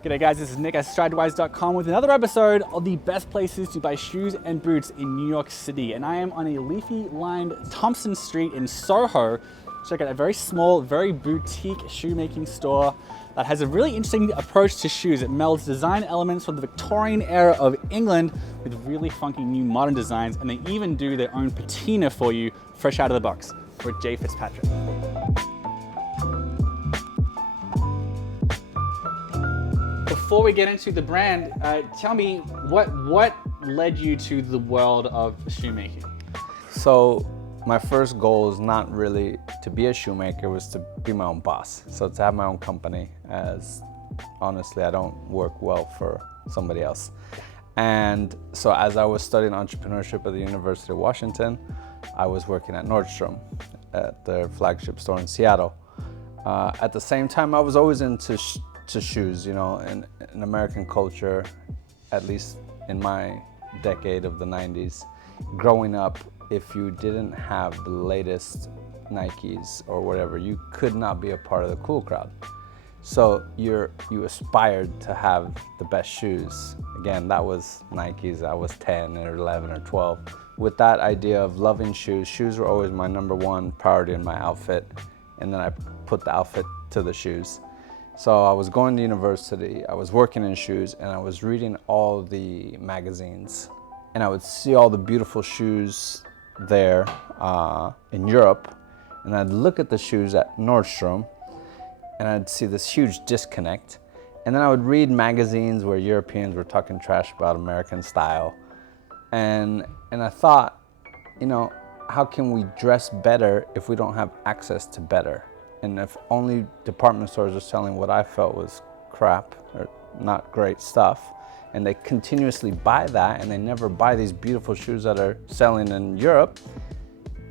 G'day guys, this is Nick at Stridewise.com with another episode of the best places to buy shoes and boots in New York City. And I am on a leafy-lined Thompson Street in Soho. Check out a very small, very boutique shoemaking store that has a really interesting approach to shoes. It melds design elements from the Victorian era of England with really funky new modern designs, and they even do their own patina for you, fresh out of the box. We're at Fitzpatrick. Before we get into the brand, tell me what led you to the world of shoemaking? So my first goal is not really to be a shoemaker, it was to be my own boss. So to have my own company, as honestly, I don't work well for somebody else. And so as I was studying entrepreneurship at the University of Washington, I was working at Nordstrom at their flagship store in Seattle. At the same time, I was always into shoes, you know, in American culture, at least in my decade of the 90s, growing up, if you didn't have the latest Nikes or whatever, you could not be a part of the cool crowd. So you aspired to have the best shoes. Again, that was Nikes. I was 10 or 11 or 12. With that idea of loving shoes, shoes were always my number one priority in my outfit. And then I put the outfit to the shoes. So I was going to university, I was working in shoes, and I was reading all the magazines. And I would see all the beautiful shoes there in Europe, and I'd look at the shoes at Nordstrom, and I'd see this huge disconnect. And then I would read magazines where Europeans were talking trash about American style. And I thought, you know, how can we dress better if we don't have access to better? And if only department stores are selling what I felt was crap or not great stuff, and they continuously buy that and they never buy these beautiful shoes that are selling in Europe,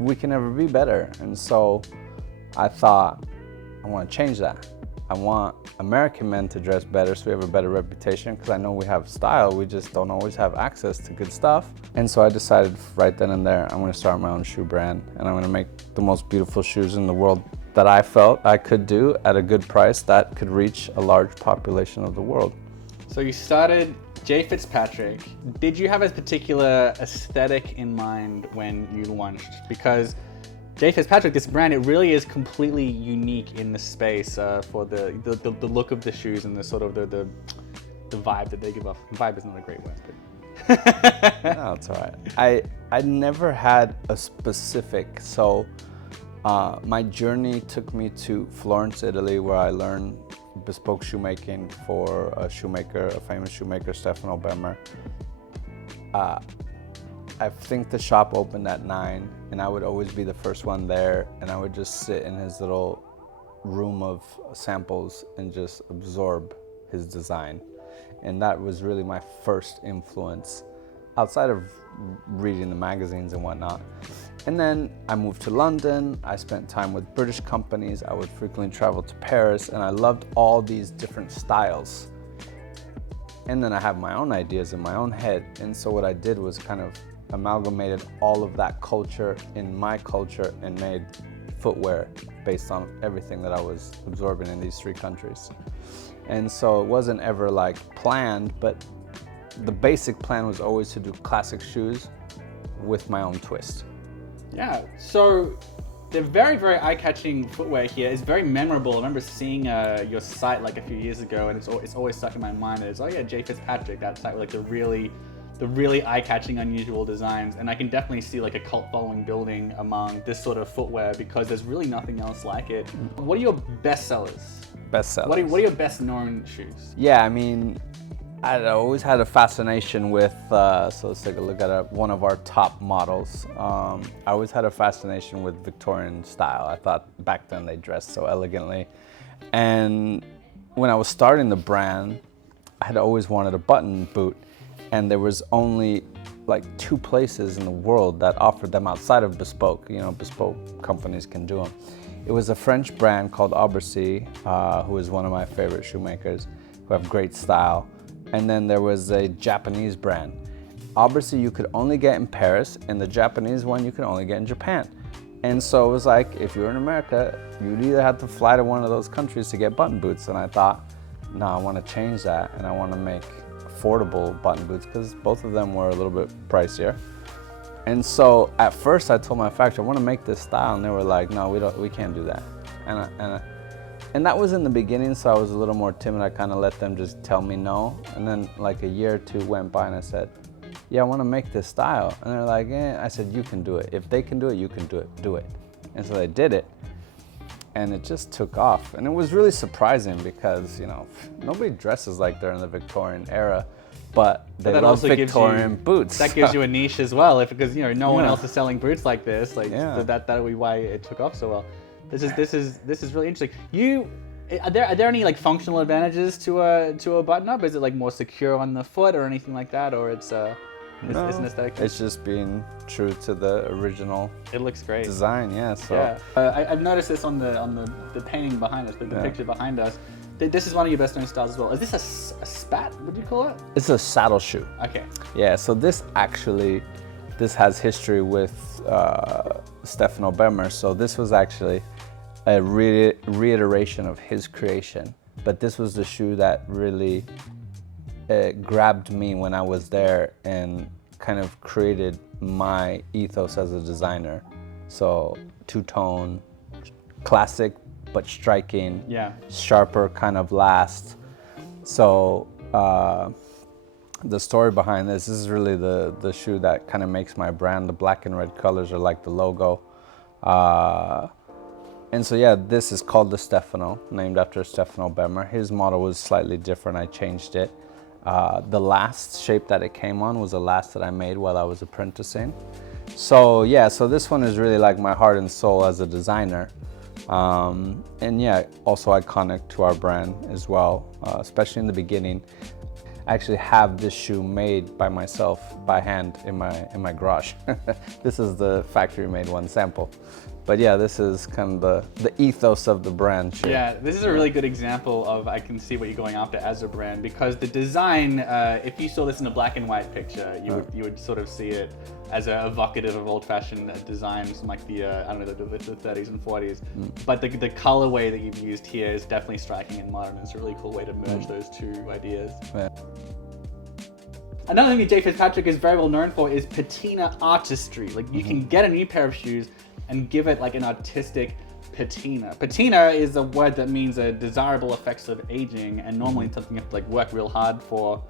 we can never be better. And so I thought, I want to change that. I want American men to dress better so we have a better reputation, because I know we have style, we just don't always have access to good stuff. And so I decided right then and there, I'm going to start my own shoe brand, and I'm going to make the most beautiful shoes in the world that I felt I could do at a good price that could reach a large population of the world. So you started Fitzpatrick. Did you have a particular aesthetic in mind when you launched? Because Fitzpatrick, this brand, it really is completely unique in the space for the look of the shoes and the sort of the vibe that they give off. Vibe is not a great word, but no, it's all right. I never had a specific, so my journey took me to Florence, Italy, where I learned bespoke shoemaking for a famous shoemaker, Stefano Bemmer. I think the shop opened at 9, and I would always be the first one there, and I would just sit in his little room of samples and just absorb his design. And that was really my first influence, outside of reading the magazines and whatnot. And then I moved to London, I spent time with British companies, I would frequently travel to Paris, and I loved all these different styles. And then I have my own ideas in my own head, and so what I did was kind of amalgamated all of that culture in my culture and made footwear based on everything that I was absorbing in these 3 countries. And so it wasn't ever like planned, but the basic plan was always to do classic shoes with my own twist. Yeah, so they're very, very eye-catching footwear here. It's very memorable. I remember seeing your site like a few years ago, and it's always stuck in my mind as, oh yeah, Fitzpatrick, that site with like the really eye-catching, unusual designs. And I can definitely see like a cult following building among this sort of footwear, because there's really nothing else like it. What are your best sellers? Best sellers. What are your best known shoes? Yeah, I mean, I always had a fascination with, so let's take a look at one of our top models. I always had a fascination with Victorian style. I thought back then they dressed so elegantly. And when I was starting the brand, I had always wanted a button boot. And there was only like 2 places in the world that offered them outside of bespoke. You know, bespoke companies can do them. It was a French brand called Aubercy, who is one of my favorite shoemakers, who have great style. And then there was a Japanese brand. Aubercy you could only get in Paris, and the Japanese one you could only get in Japan. And so it was like, if you were in America, you'd either have to fly to one of those countries to get button boots. And I thought, no, I want to change that and I want to make affordable button boots because both of them were a little bit pricier. And so at first I told my factory, I want to make this style, and they were like, no, we can't do that. And that was in the beginning, so I was a little more timid. I kind of let them just tell me no. And then like a year or two went by and I said, yeah, I want to make this style. And they're like, I said, you can do it. If they can do it, you can do it. And so they did it. And it just took off. And it was really surprising because, you know, nobody dresses like they're in the Victorian era, but they love Victorian boots. That gives you a niche as well, because, you know, no one else is selling boots like this. Like that would be why it took off so well. This is really interesting. Are there any like functional advantages to a button up? Is it like more secure on the foot or anything like that, or it's no, it's an aesthetic? It's just being true to the original. It looks great. Design, yeah. So yeah. I've noticed this on the painting behind us, the picture behind us. This is one of your best known styles as well. Is this a spat? What do you call it? It's a saddle shoe. Okay. Yeah. So this has history with Stefano Bemmer. So this was actually a reiteration of his creation, but this was the shoe that really grabbed me when I was there and kind of created my ethos as a designer. So two-tone, classic but striking, sharper kind of last. So the story behind this is really the shoe that kind of makes my brand. The black and red colors are like the logo. And so yeah, this is called the Stefano, named after Stefano Bemmer. His model was slightly different, I changed it. The last shape that it came on was a last that I made while I was apprenticing. So yeah, so this one is really like my heart and soul as a designer. And yeah, also iconic to our brand as well, especially in the beginning. I actually have this shoe made by myself, by hand, in my garage. This is the factory made one sample. But yeah, this is kind of the ethos of the brand shoe. Yeah, this is a really good example of, I can see what you're going after as a brand, because the design, if you saw this in a black and white picture, you would sort of see it as evocative of old-fashioned designs from like the, I don't know, the 30s and 40s. But the colorway that you've used here is definitely striking and modern. It's a really cool way to merge those two ideas. Yeah. Another thing that J. Fitzpatrick is very well known for is patina artistry. Like you can get a new pair of shoes and give it like an artistic patina. Patina is a word that means desirable effects of aging, and normally something you have to like work real hard for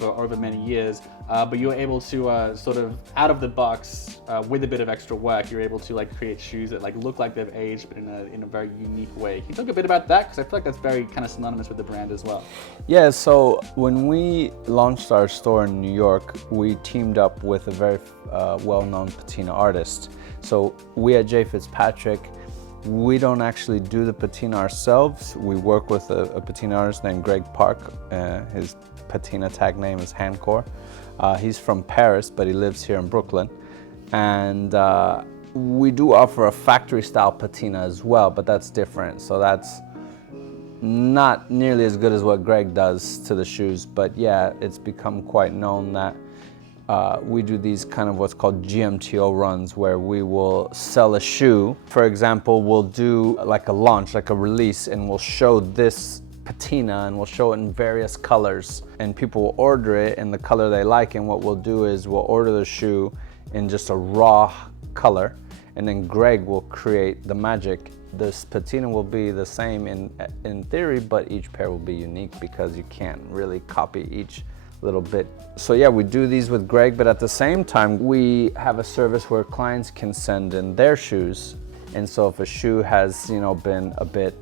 over many years. But you're able to sort of out of the box with a bit of extra work, you're able to like create shoes that like look like they've aged, but in a very unique way. Can you talk a bit about that? Because I feel like that's very kind of synonymous with the brand as well. Yeah. So when we launched our store in New York, we teamed up with a very well-known patina artist. So we at J. Fitzpatrick, we don't actually do the patina ourselves. We work with a patina artist named Greg Park. His patina tag name is Handcore. He's from Paris, but he lives here in Brooklyn. And we do offer a factory style patina as well, but that's different. So that's not nearly as good as what Greg does to the shoes. But yeah, it's become quite known that we do these kind of what's called GMTO runs, where we will sell a shoe. For example, we'll do like a launch, like a release, and we'll show this patina and we'll show it in various colors, and people will order it in the color they like. And what we'll do is we'll order the shoe in just a raw color, and then Greg will create the magic. This patina will be the same in theory, but each pair will be unique because you can't really copy each little bit. So yeah, we do these with Greg, but at the same time, we have a service where clients can send in their shoes. And so if a shoe has, you know, been a bit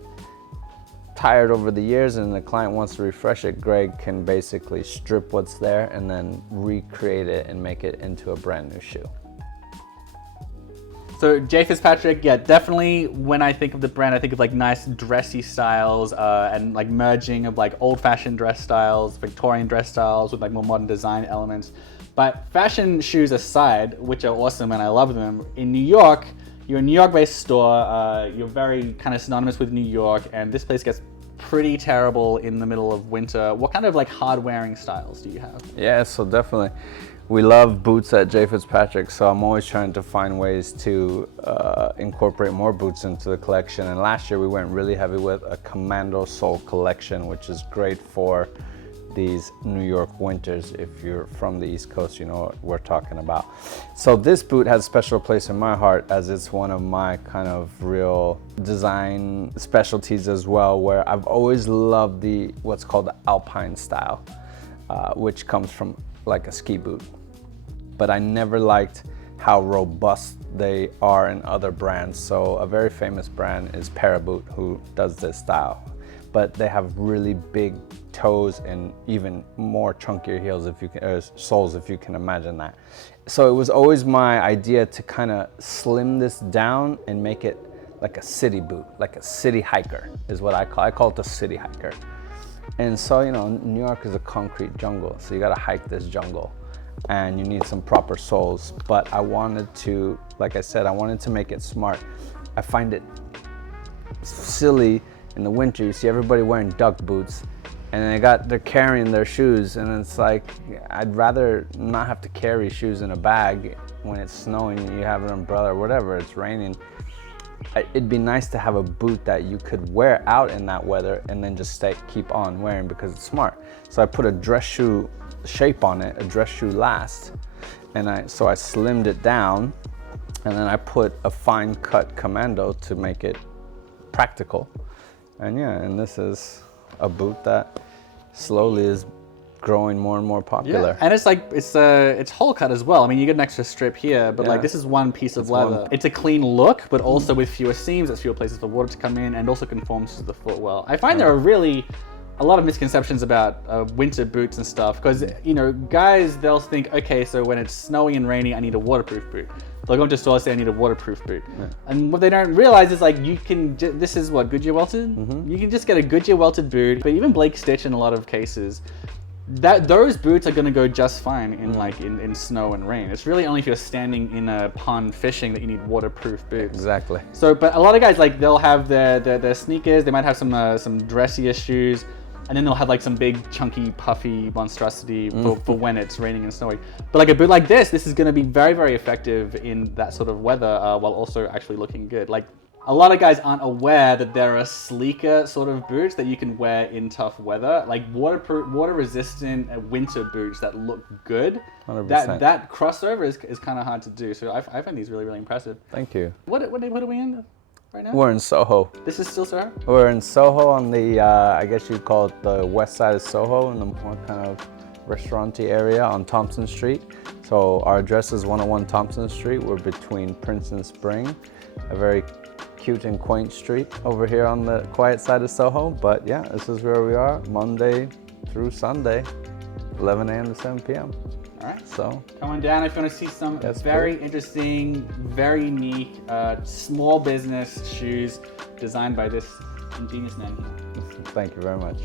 tired over the years and the client wants to refresh it, Greg can basically strip what's there and then recreate it and make it into a brand new shoe. So J. Fitzpatrick, yeah, definitely when I think of the brand, I think of like nice dressy styles and like merging of like old-fashioned dress styles, Victorian dress styles with like more modern design elements. But fashion shoes aside, which are awesome and I love them, in New York, you're a New York-based store, you're very kind of synonymous with New York, and this place gets pretty terrible in the middle of winter. What kind of like hard wearing styles do you have? Yeah, so definitely. We love boots at Fitzpatrick, so I'm always trying to find ways to incorporate more boots into the collection. And last year we went really heavy with a commando sole collection, which is great for these New York winters. If you're from the East Coast, you know what we're talking about. So this boot has a special place in my heart, as it's one of my kind of real design specialties as well, where I've always loved what's called the alpine style, which comes from like a ski boot. But I never liked how robust they are in other brands. So a very famous brand is Paraboot, who does this style. But they have really big toes and even more chunkier heels, soles, if you can imagine that. So it was always my idea to kind of slim this down and make it like a city boot, like a city hiker is what I call it, the city hiker. And so, you know, New York is a concrete jungle, so you gotta hike this jungle and you need some proper soles. But I wanted to, like I said, I wanted to make it smart. I find it silly in the winter, you see everybody wearing duck boots and they're carrying their shoes, and it's like, I'd rather not have to carry shoes in a bag when it's snowing and you have an umbrella or whatever, it's raining. It'd be nice to have a boot that you could wear out in that weather and then just keep on wearing because it's smart. So I put a dress shoe shape on it, a dress shoe last, and so I slimmed it down, and then I put a fine cut commando to make it practical. And yeah, and this is a boot that slowly is growing more and more popular. Yeah, and it's like, it's hole cut as well. I mean, you get an extra strip here, but like this is one piece of leather. It's a clean look, but also with fewer seams, there's fewer places for water to come in, and also conforms to the foot well. I find there are really a lot of misconceptions about winter boots and stuff, because, you know, guys, they'll think, okay, so when it's snowing and raining, I need a waterproof boot. They'll go into a store and say, I need a waterproof boot. Yeah. And what they don't realize is, like, you can, this is what, Goodyear welted? Mm-hmm. You can just get a Goodyear welted boot, but even Blake Stitch in a lot of cases, those boots are going to go just fine in like in snow and rain. It's really only if you're standing in a pond fishing that you need waterproof boots. Exactly. So, but a lot of guys, like, they'll have their sneakers, they might have some dressier shoes, and then they'll have like some big chunky puffy monstrosity for when it's raining and snowing. But like a boot like this is going to be very, very effective in that sort of weather, while also actually looking good. Like, a lot of guys aren't aware that there are sleeker sort of boots that you can wear in tough weather, like water-resistant winter boots that look good. 100%. That crossover is kind of hard to do. So I find these really, really impressive. Thank you. What are we in right now? We're in Soho. This is still Soho? We're in Soho on the, I guess you'd call it the west side of Soho, in the more kind of restaurant-y area on Thompson Street. So our address is 101 Thompson Street. We're between Prince and Spring, a very cute and quaint street over here on the quiet side of Soho. But yeah, this is where we are Monday through Sunday, 11 a.m. to 7 p.m. All right. So come on down if you want to see some very interesting, very unique, small business shoes designed by this ingenious man here. Thank you very much.